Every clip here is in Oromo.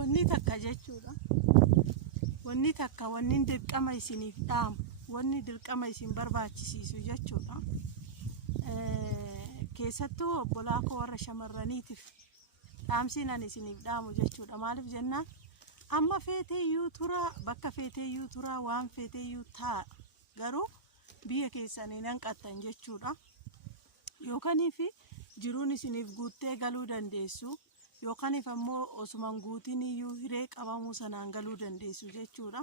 wanni takka jechuudha. Wanni takka wanni dirqama isiniif dhaamu, wanni dirqama isin barbaachisiisu jechuudha. Keessattuu obbolaa koo warra shamarraniitiif dhaamsiin ani isiniif dhaamu jechuudha. Maaliif jennaan amma feeteeyyuu tura, bakka feeteeyyuu tura, waan feeteeyyuu ta'a. Garuu biyya keessanii nan qattan jechuudha. Yookaaniif jiruun isiniif guuttee galuu dandeessu, yookaaniif ammoo osuman guutiin iyyuu hiree qabamuu sanaan galuu dandeessu jechuudha.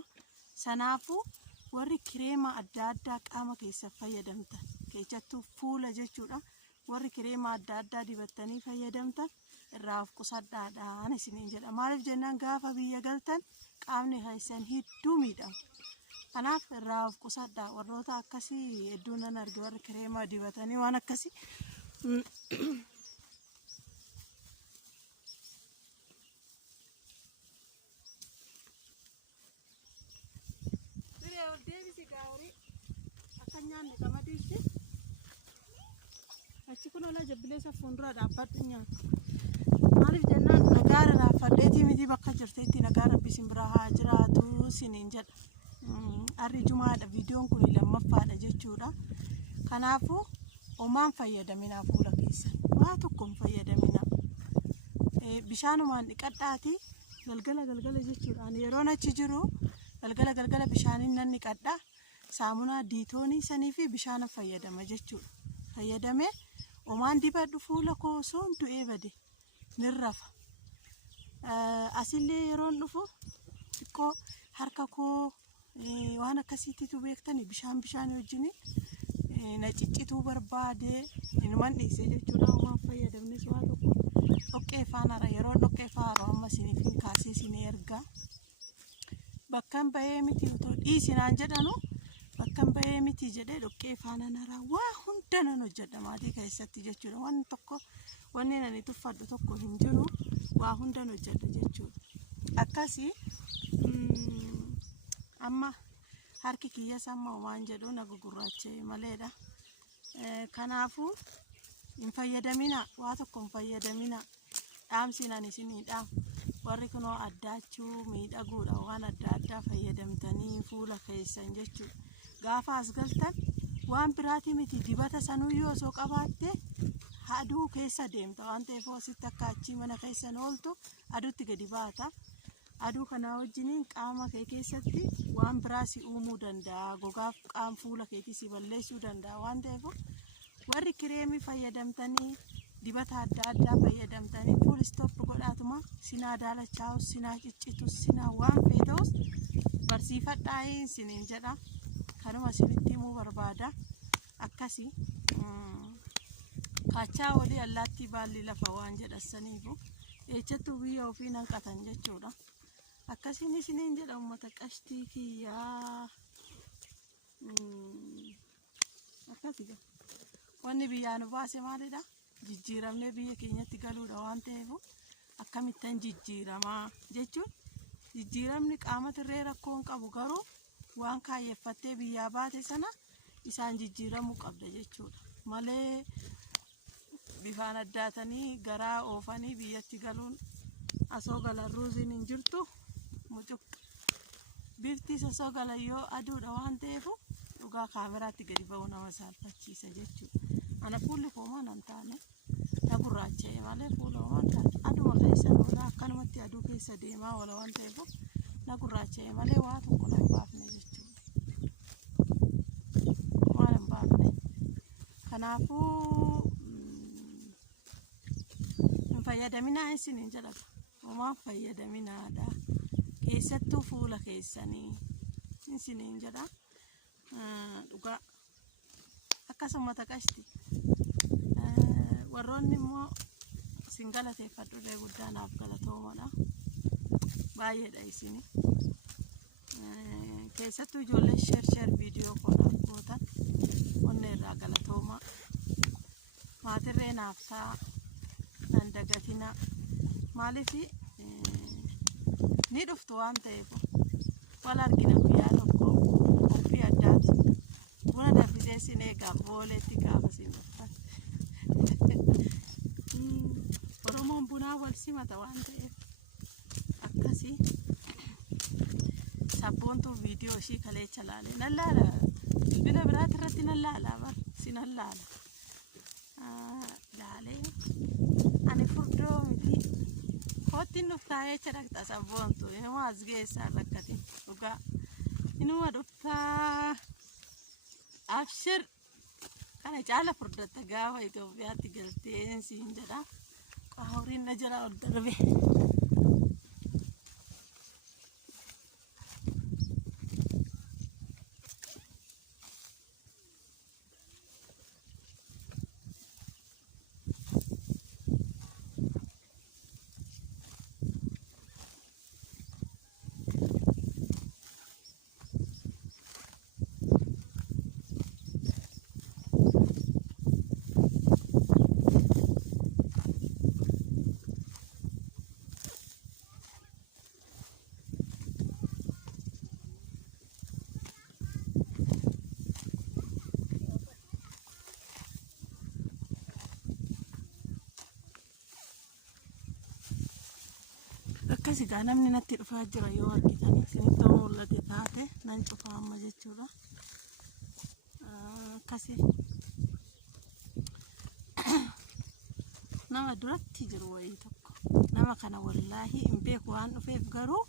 Sanaafuu warri kireema adda addaa qaama keessatti fayyadamtan, keessattuu fuula jechuudha. Warri kireema adda addaa dibattanii fayyadamtan irraa of qusadhaadhaan isiniin jedha. Maaliif jennaan gaafa biyya galtan qaamni keessan hedduu miidhama. Kanaaf irraa of qusadhaa. Warroota akkasii hedduu nan arge warri kireema dibatanii waan akkasii. Achi kun ola jabbileessa fuuldura dhaabbadhu nyaata. Maaliif jennaan nagaara raafadheetii miti bakka jirteetti nagaa rabbi isin bira haa jiraatu isiniin jedha. Harri jumaadha, viidiyoon kun lammaffaadha jechuudha. Kanaafuu homaan fayyadaminaa fuula keessa. Waa tokko hin fayyadaminaa. Bishaanumaan dhiqadhaatii galgala jechuudha. Yeroon achi jiru galgala bishaaniin nan dhiqadhaa. Saamunaa diitoonii sanii fi bishaana fayyadama jechuudha. Fayyadamee homaan dibadhu fuula koo osoo du'ee bade nirrafa. Asillee yeroon dhufu xiqqoo harka koo waan akkasiititu beektani bishaan wajjin na ciccituu barbaade inuman dhiisee jechuudha. Homaan fayyadamnes waa tokko dhoqqee faanara yeroon dhoqqee faaroo amma isiniif hin kaasee isinii ergaa. Bakkan bahee miti otoo dhiisinaan jedhanu bakkan bahee miti jedhee dhoqqee faana naraa waa hunda nan hojjedha maatii keessatti jechuudha. Waan tokko wanni ani tuffadhu tokko hin jiru, waa hundan hojjedha jechuudha. Akkasii amma harki kiyya samma waan jedhu na gugurraachee maleedha. Kanaafuu hin fayyadamina, waa tokko hin fayyadamina. Dhaamsiin ani isinii dhaamu warri kunoo addaachuu miidhaguudha waan adda addaa fayyadamtanii fuula keessan jechuudha. Gaafa as galtan waan biraati miti dibata sanuyyoo osoo qabaatte aduu keessa deemta waan ta'eef asitti akka achii mana keessan ooltu aduutti gadi baata. Aduu kanaa wajjiniin qaama kee keessatti waan biraa si uumuu danda'a. Gogaaf qaama fuula keetii si balleessuu danda'a waan ta'eef warri kireemii fayyadamtanii dibata adda addaa fayyadamtanii fuul stop godhaatuma sinaa daalachaa'us sinaa ciccitus sinaa waan feetus barsiifadhaa isiniin jedha. Kanuma isinitti himuu barbaada. Akkasii kaachaa walii allaattii baalli lafa waan jedhasaniifu ejjattuu biyya ofii nan qatan jechuudha. Akkasiin isiniin jedha uummata qashtii kiyyaa. Akkasii wanni biyyaa nu baase maalidha? Jijjiiramnee biyya keenyatti galuudha waan ta'eef akkamittan jijjiiramaa jechuun jijjiiramni qaama tirree rakkoon qabu garuu waan kaayeffattee biyyaa baate sana isaan jijjiiramuu qabda jechuudha. Malee bifaan addaatanii garaa oofanii biyyatti galuun asoo galan ruuziin hin jirtu mucuqa. Bifti asoo galan yoo aduudha waan ta'eef dhugaa kaameraatti gadi ba'uu nama saalfachiisa jechuudha. Ana fuulli koomaa nan taane na gurraacha'e malee fuula homaan taate aduma keessa oola akkanumatti aduu keessa deemaa oola waan ta'eef na gurraacha'e malee waa tokko na hin baafne jechuudha. Waan hin baafne. Kanaafuu hin fayyadaminaa isiniin jedhama. Homaan fayyadaminaadha. Keessattuu fuula keessanii isiniin jedha. Dhugaa akkasuma taqashti. Warroonni immoo isin galateeffadhullee guddaa naaf galatoomadha. Baay'eedha isini. Keessattuu ijoollee sheer viidiyoo konaaf gootan onnee irraa galatooma. Maatirree naaf ta'a nan dagatina. Maaliif ni dhuftu waan ta'eef wal argina guyyaa tokko qophii addaati. Buna danfisee sin eegaa booleetti gaafa sin dhuftan. Oromoon bunaa wal simata waan ta'eef akkas akkasii sabboontuu viidiyoo ishii kaleecha laale nallaala bilbila biraati irratti nallaala bar si nallaala laalee ani furdoo miti kootiin dhuftaa jecha dhaqxa sabboontuu inuma as geessaa rakkatiin dhugaa inuma dhuftaa abshir kana caala furdatta gaafa Itoophiyaatti galteen siin jedha qaawriin na jala ol darbe akkasi gaa namni natti dhufaa jira yoo argitan isinitti mul'ate taate nan cufa amma jechuudha akkasi nama duratti jiru wayii tokko nama kana wallaahi hin beeku waan dhufeef garuu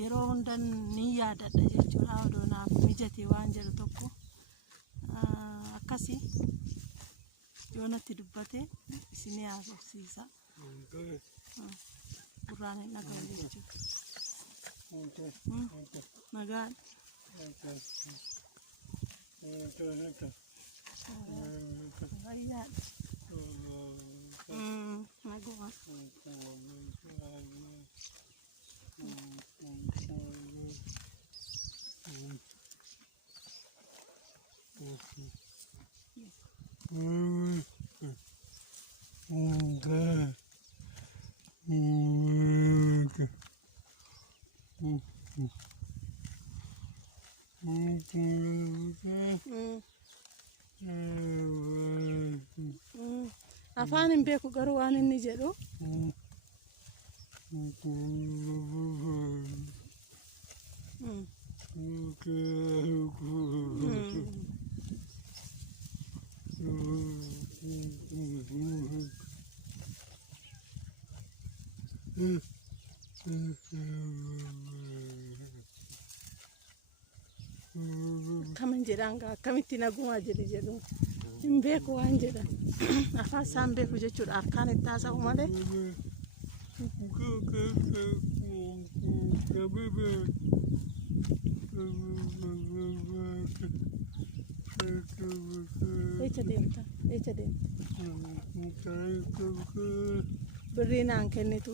yeroo hundan ni yaadadha jechuudha odoo naaf mijate waan jedhu tokko akkasi yoo natti dubbate isinii haasofsiisa Kurang nak kau je. Magan. Ayat. Magon. Afaan hin beeku garuu waan inni jedhu kaman jedhan akkamitti nagumaa jedhu hin beeku waan jedhan afaan isaan beeku jechuudha akkaan itti haasa'u malee echa deemta birrii naan kennitu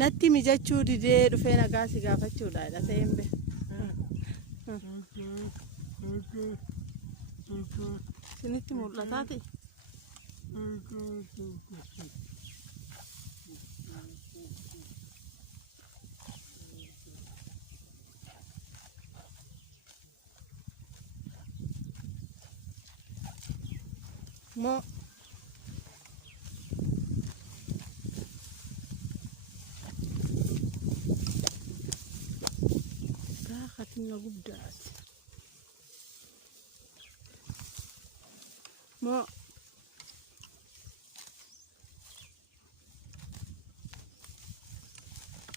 natti mijachuu didee dhufee nagaa si gaafachuudha dha ta'embe sinitti mul'ataati mo katina guddaat mo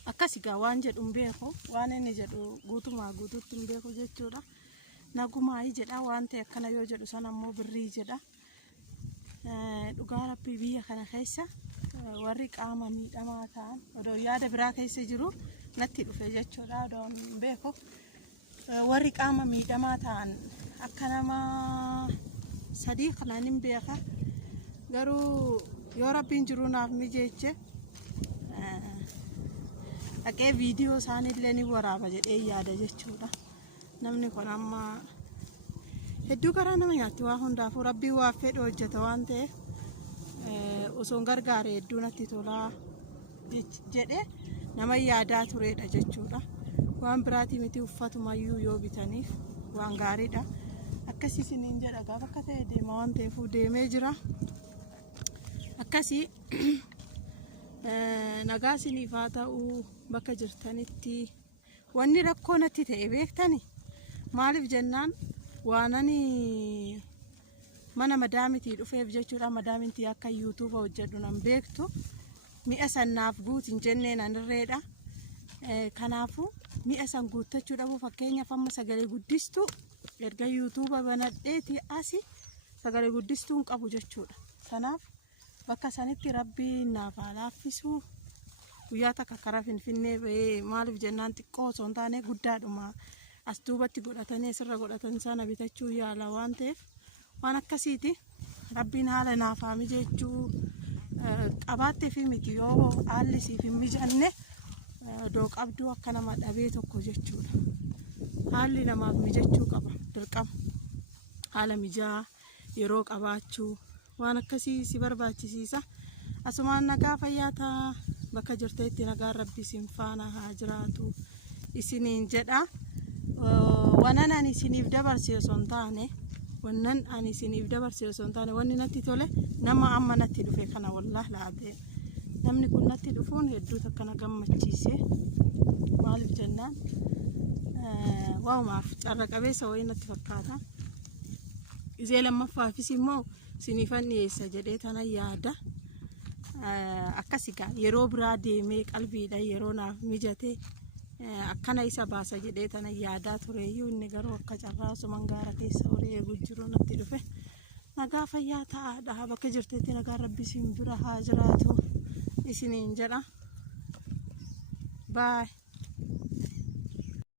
akkasi gaa waan jedhu beeku waan inni jedhu guutumaa guutuutti beeku jechuudha nagumaa jedha waan ta'e akkana yoo jedhu san ammoo birrii jedha dhugaa rabbii biyya kana keessa warri qaama miidhamaa ta'an odoo yaada biraa keessa jiru natti dhufe jechuudha odoo beeku warri qaama miidhamaa ta'an akka nama sadii kanaan hin beeka garuu yoo rabbiin jiru naaf mijeeche dhaqee viidiyoo isaaniillee ni waraaba jedhee yaada jechuudha namni kun amma hedduu karaa nama nyaatti waa hundaafuu rabbii waa fedhe hojjeta waan ta'eef osoon gargaare hedduu natti tolaa jedhee nama yaadaa turedha jechuudha. Waan biraatii miti uffatumayyuu yoo bitaniif waan gaariidha. Akkasii isiniin jedha gaafa akka ta'e deema waan ta'eef deemee jira. Akkasii nagaa isiniif haa ta'u bakka jirtanitti wanni rakkoo natti ta'e beektani maaliif jennaan waan ani mana madaamitii dhufeef jechuudha. Madaamintii akka YouTube hojjedhu nan beektu mi'a sannaaf guutin jenneen anirreedha. Kanaafuu mi'a san guuttachuu dhabu fakkeenyaaf amma sagalee guddistuu erga YouTube banadheeti asi sagalee guddistuu hin qabu jechuudha. Kanaaf bakka sanitti rabbii naaf haa laaffisu. Guyyaa takka karaa Finfinnee bahee maaliif jennaan xiqqoo osoo hin taane guddaadhuma as duubatti godhatanii asirra godhatan sana bitachuu yaala waan ta'eef waan akkasiiti. Rabbiin haala naaf haa mijechuu qabaattee fi miti yoo haalli siif hin mijanne doo qabduu akka nama dhabee tokko jechuudha. Haalli namaaf mijachuu qaba dirqama. Haala mijaa yeroo qabaachuu waan akkasii si barbaachisiisa. Asumaan nagaa fayyaataa bakka jirteetti nagaan rabbii sin faana haa jiraatu isiniin jedha. Wannan ani isiniif dabarsee osoo hin taane wanni natti tole nama amma natti dhufe kana wallahi laabee namni kun natti dhufuun hedduu takka na gammachiise. Maaliif jennaan waa'umaaf carra qabeessa wayii natti fakkaata. Isee lammaffaafis immoo isiniifan dhiyeessa jedhee tana yaada. Akkasigaa yeroo biraa deemee qalbiidha yeroo naaf mijate akkana isa baasa jedhee tana yaadaa tureeyyuu inni garuu akka carraa osuman gaara keessa horii eeguu jiru natti dhufe. Nagaa fayyaa ta'aadha bakka jirteetti nagaan rabbii sin bira haa jiraatu isiniin jedha. Bye.